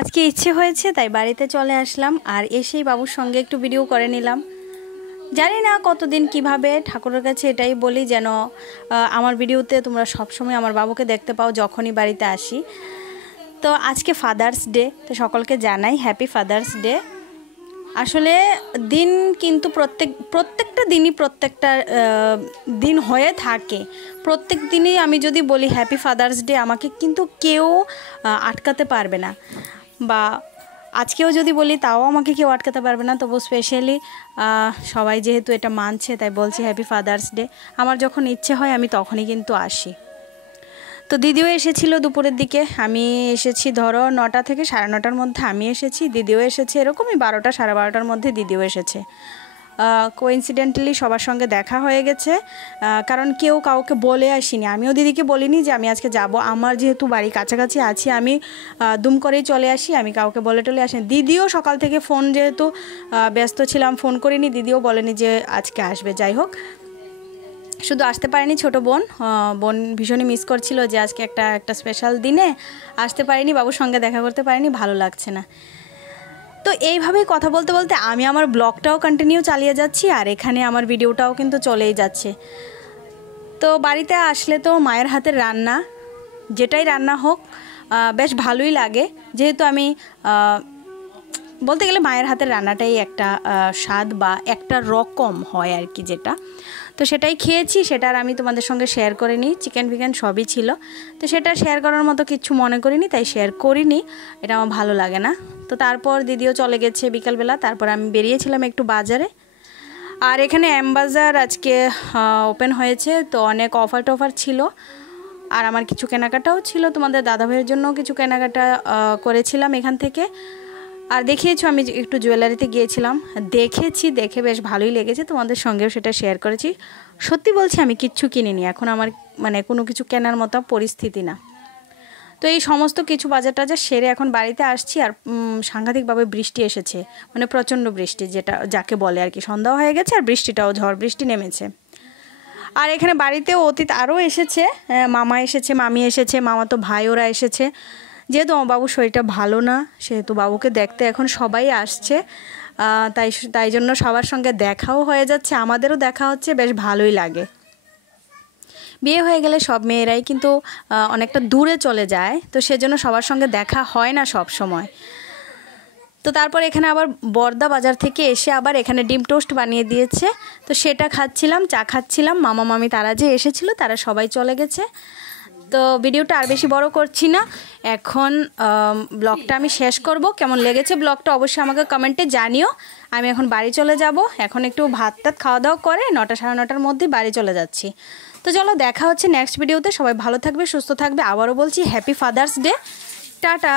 আজকে ইচ্ছে হয়েছে তাই বাড়িতে চলে আসলাম আর এসেই বাবুর সঙ্গে একটু ভিডিও করে নিলাম। জানি না কতদিন কিভাবে ঠাকুরের কাছে এটাই বলি যেন আমার ভিডিওতে তোমরা সবসময় আমার বাবুকে দেখতে পাও যখনই বাড়িতে আসি। তো আজকে ফাদার্স ডে, তো সকলকে জানাই হ্যাপি ফাদার্স ডে। আসলে দিন কিন্তু প্রত্যেকটা দিনই প্রত্যেকটা দিন হয়ে থাকে। প্রত্যেক দিনই আমি যদি বলি হ্যাপি ফাদার্স ডে আমাকে কিন্তু কেউ আটকাতে পারবে না, বা আজকেও যদি বলি তাও আমাকে কেউ আটকাতে পারবে না। তবু স্পেশালি সবাই যেহেতু এটা মানছে তাই বলছি হ্যাপি ফাদার্স ডে। আমার যখন ইচ্ছে হয় আমি তখনই কিন্তু আসি। তো দিদিও এসেছিল দুপুরের দিকে, আমি এসেছি ধরো 9টা থেকে 9:30টার মধ্যে আমি এসেছি, দিদিও এসেছে এরকমই 12টা 12:30টার মধ্যে দিদিও এসেছে। কোইন্সিডেন্টালি সবার সঙ্গে দেখা হয়ে গেছে, কারণ কেউ কাউকে বলে আসিনি। আমিও দিদিকে বলিনি যে আমি আজকে যাব। আমার যেহেতু বাড়ি কাছাকাছি আছি আমি দুম করেই চলে আসি, আমি কাউকে বলে টলে আসি। দিদিও সকাল থেকে ফোন যেহেতু ব্যস্ত ছিলাম ফোন করিনি, দিদিও বলেনি যে আজকে আসবে। যাই হোক, শুধু আসতে পারেনি ছোটো বোন ভীষণই মিস করছিল যে আজকে একটা স্পেশাল দিনে আসতে পারিনি, বাবুর সঙ্গে দেখা করতে পারিনি, ভালো লাগছে না। তো এইভাবেই কথা বলতে বলতে আমি আমার ব্লগটাও কন্টিনিউ চালিয়ে যাচ্ছি আর এখানে আমার ভিডিওটাও কিন্তু চলেই যাচ্ছে। তো বাড়িতে আসলে তো মায়ের হাতের রান্না যেটাই রান্না হোক বেশ ভালোই লাগে, যেহেতু আমি বলতে গেলে মায়ের হাতের রান্নাটাই একটা স্বাদ বা একটা রকম হয় আর কি, যেটা তো সেটাই খেয়েছি, সেটা আর আমি তোমাদের সঙ্গে শেয়ার করে নিই। চিকেন ফিকেন সবই ছিল, তো সেটা শেয়ার করার মতো কিছু মনে করিনি তাই শেয়ার করিনি, এটা আমার ভালো লাগে না। তো তারপর দিদিও চলে গেছে বিকালবেলা, তারপর আমি বেরিয়েছিলাম একটু বাজারে। আর এখানে এম বাজার আজকে ওপেন হয়েছে, তো অনেক অফার টফার ছিল আর আমার কিছু কেনাকাটাও ছিল, তোমাদের দাদাভাইয়ের জন্য কিছু কেনাকাটা করেছিলাম এখান থেকে। আর দেখিয়েছো আমি একটু জুয়েলারিতে গিয়েছিলাম, দেখে বেশ ভালোই লেগেছে, তোমাদের সঙ্গেও সেটা শেয়ার করেছি। সত্যি বলছি আমি কিচ্ছু কিনিনি, এখন আমার কোনো কিছু কেনার মতো পরিস্থিতি না। তো এই সমস্ত কিছু বাজার টাজার সেরে এখন বাড়িতে আসছি। আর সাংঘাতিকভাবে বৃষ্টি এসেছে, প্রচণ্ড বৃষ্টি যাকে বলে আর কি। সন্ধ্যা হয়ে গেছে আর বৃষ্টিটাও ঝড় বৃষ্টি নেমেছে। আর এখানে বাড়িতেও অতীত আরও এসেছে, মামা এসেছে, মামি এসেছে, মামাতো ভাই ওরা এসেছে। যেহেতু আমার বাবুর শরীরটা ভালো না সেহেতু বাবুকে দেখতে এখন সবাই আসছে, তাই জন্য সবার সঙ্গে দেখাও হয়ে যাচ্ছে, আমাদেরও দেখা হচ্ছে, বেশ ভালোই লাগে। বিয়ে হয়ে গেলে সব মেয়েরাই কিন্তু অনেকটা দূরে চলে যায়, তো সেজন্য সবার সঙ্গে দেখা হয় না সব সময়। তো তারপর এখানে আবার বর্দা বাজার থেকে এসে আবার এখানে ডিম টোস্ট বানিয়ে দিয়েছে, তো সেটা খাচ্ছিলাম, চা খাচ্ছিলাম। মামা মামি তারা যে এসেছিলো তারা সবাই চলে গেছে। তো ভিডিওটা আর বেশি বড় করছি না, এখন ব্লগটা আমি শেষ করব। কেমন লেগেছে ব্লগটা অবশ্যই আমাকে কমেন্টে জানিও। আমি এখন বাড়ি চলে যাব, এখন একটু ভাত টাত খাওয়া দাওয়া করে 9টা 9:30টার মধ্যেই বাড়ি চলে যাচ্ছি। তো চলো দেখা হচ্ছে নেক্সট ভিডিওতে। সবাই ভালো থাকবে, সুস্থ থাকবে। আবারও বলছি হ্যাপি ফাদার্স ডে, টাটা।